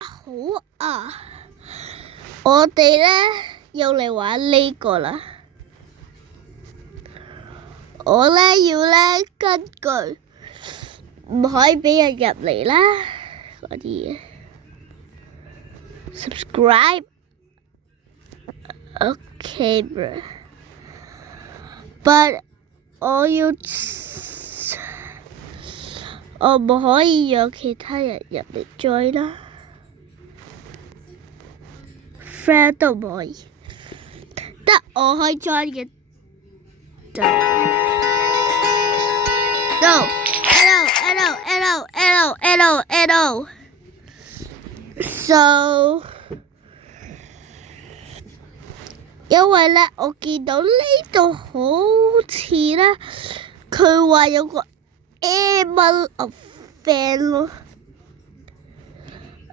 好啊！我哋咧又嚟玩呢個啦。我咧要咧根據唔可以俾人入嚟啦嗰啲嘢。Subscribe。Okay, bro. But 我唔可以讓其他人入嚟 join 啦。friend 都唔可以，得我可以 join 嘅就。No, no. So， 因為咧，我見到呢度好似咧，佢話有個 Emma of fan 咯。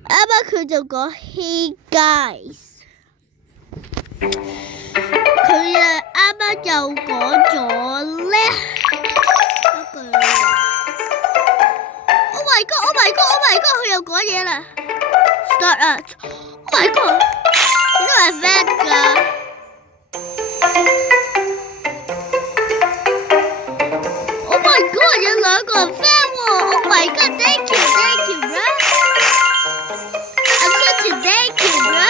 啱啱佢就講 Hey guys， 佢啊啱啱又講咗咧一句 Oh my god， 佢又講嘢啦 Start up，Oh my god， 呢個係 fan 㗎。Oh my god， 有兩個人 fan 喎 ！Oh my god，thank you bro。Thank you, bro.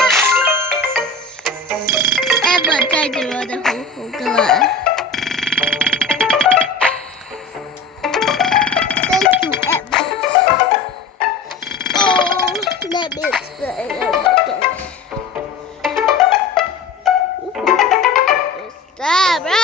Emma 真係對我哋好好㗎啦。Thank you, Emma. Oh, let me explain again. Stop, bro.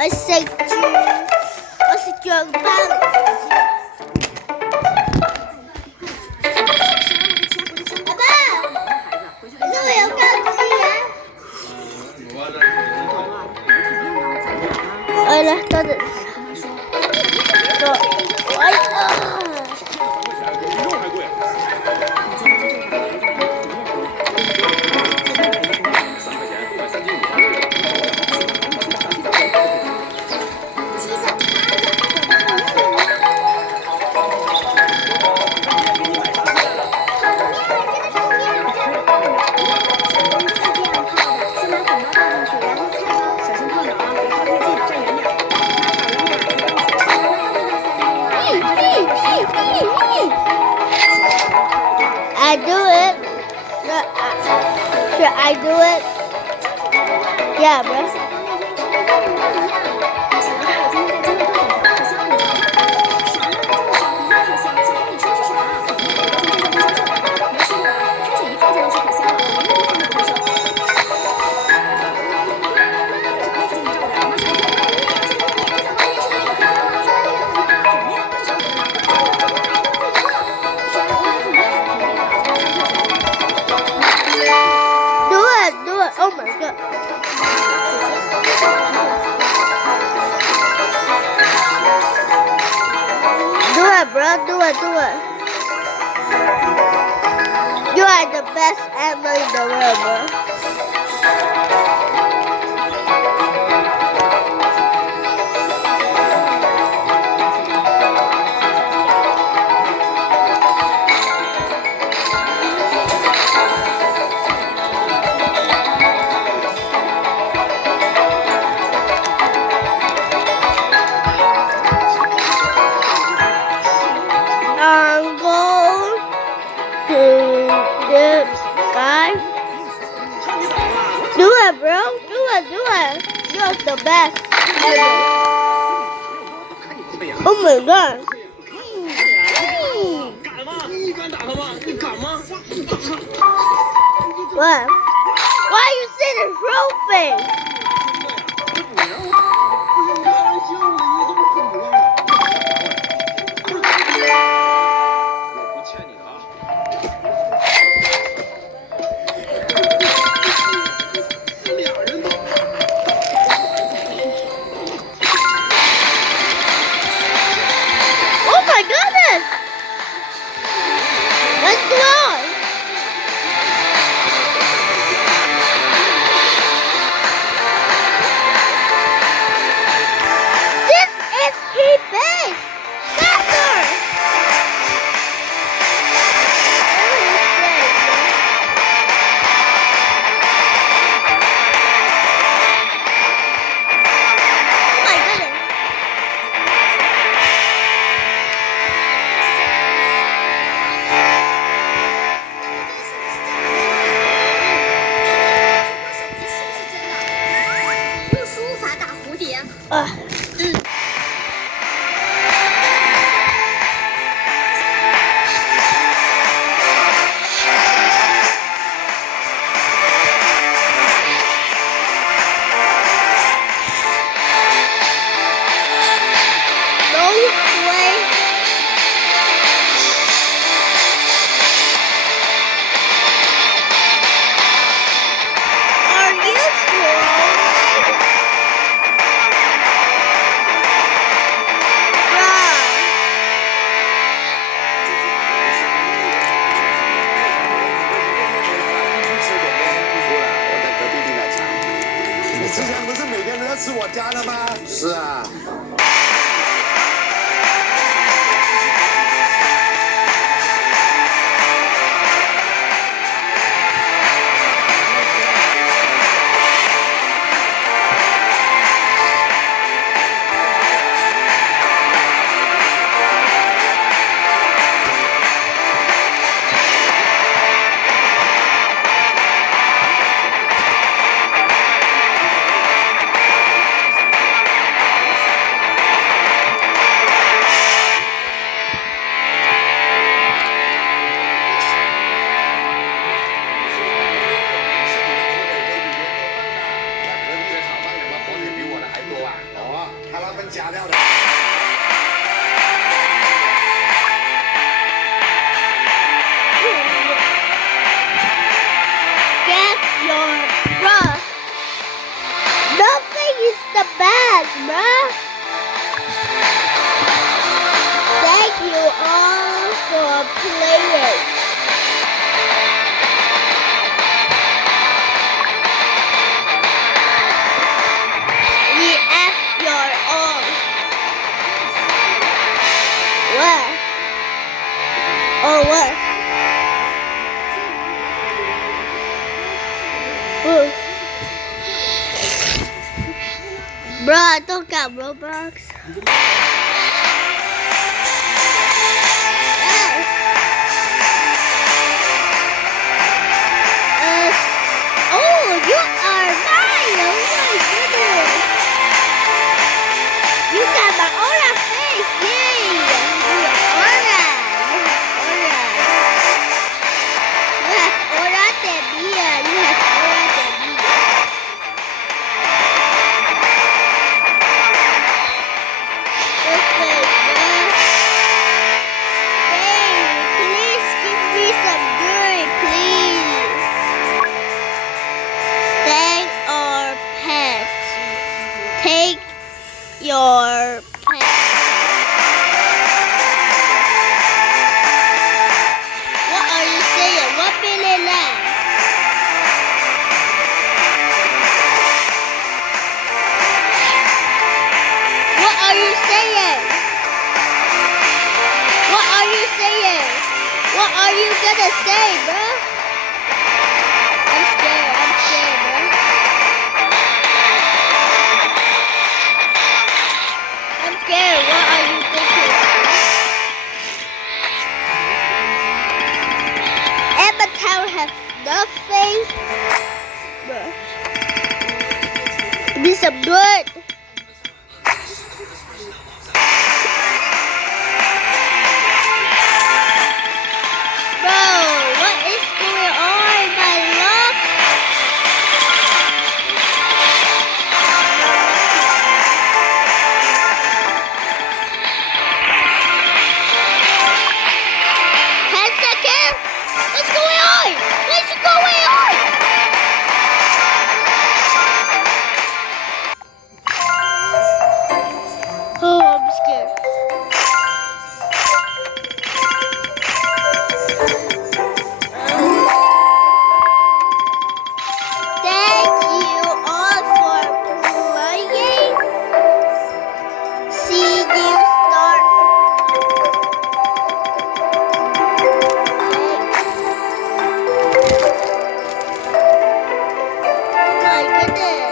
我食醬包嚟食先。爸爸，你都會有膠紙嘅？係啦，多謝。I do it. Should I do it? Yeah, bro. Oh my god. Do it, bro. Do it. You are the best Emma in the world, bro. Do it, bro. Do it. You're the best. Oh my god. 你敢打他吗？你敢吗？ What? Why are you sitting trophy? 开玩笑的，你这么虎啊！我不欠你的啊。俩人都。Oh my goodness! 是我家的吗？是啊。假料的。Get your bruh. Nothing is the best, bruh. Thank you all for playing. React your own. What? Oh, what? Ooh. Bro, I don't got Roblox. Yes. Oh, you are mine. Oh my goodness. You got my aura face. Yay. You have aura. You have aura de mía. You have aura de mía. Okay, hey, please give me some good, please. Thank our pet. Take your pet. What are you saying? What Billy Lamb? What are you saying? What are you saying? What are you gonna say, bro? I'm scared, bro. I'm scared. What are you thinking? Emma Tower has nothing. Bro. Give me some good. Bro, what is going on, my love? What's going on? What's going on? Oh, I'm scared. Thank you all for playing. See you start. My goodness.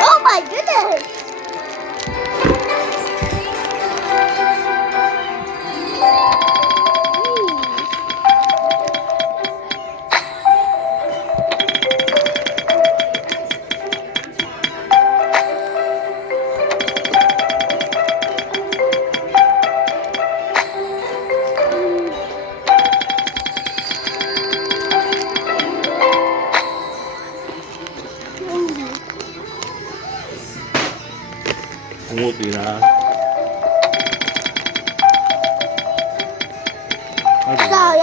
Oh my goodness. 공호들이나 Sao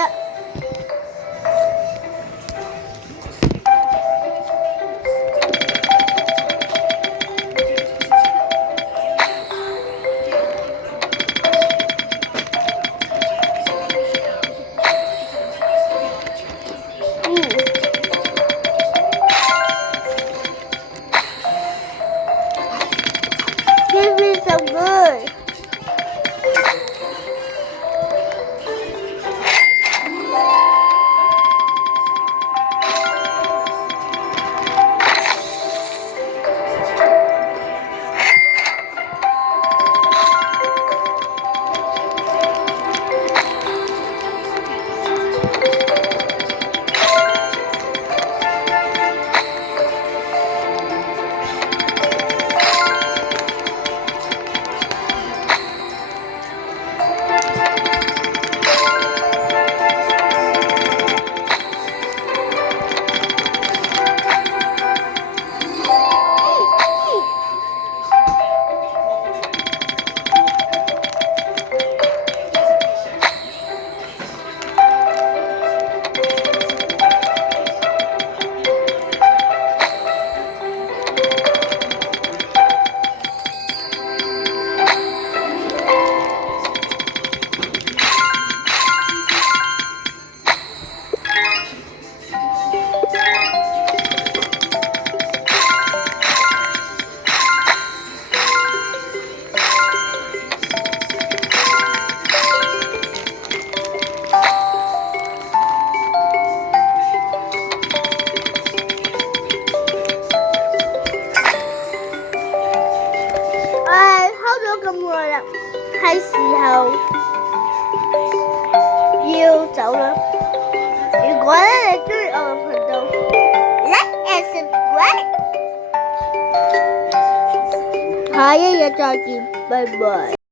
咗咁耐啦，係時候要走啦。如果咧你中意我嘅頻道，like and subscribe。下一日再見，拜拜。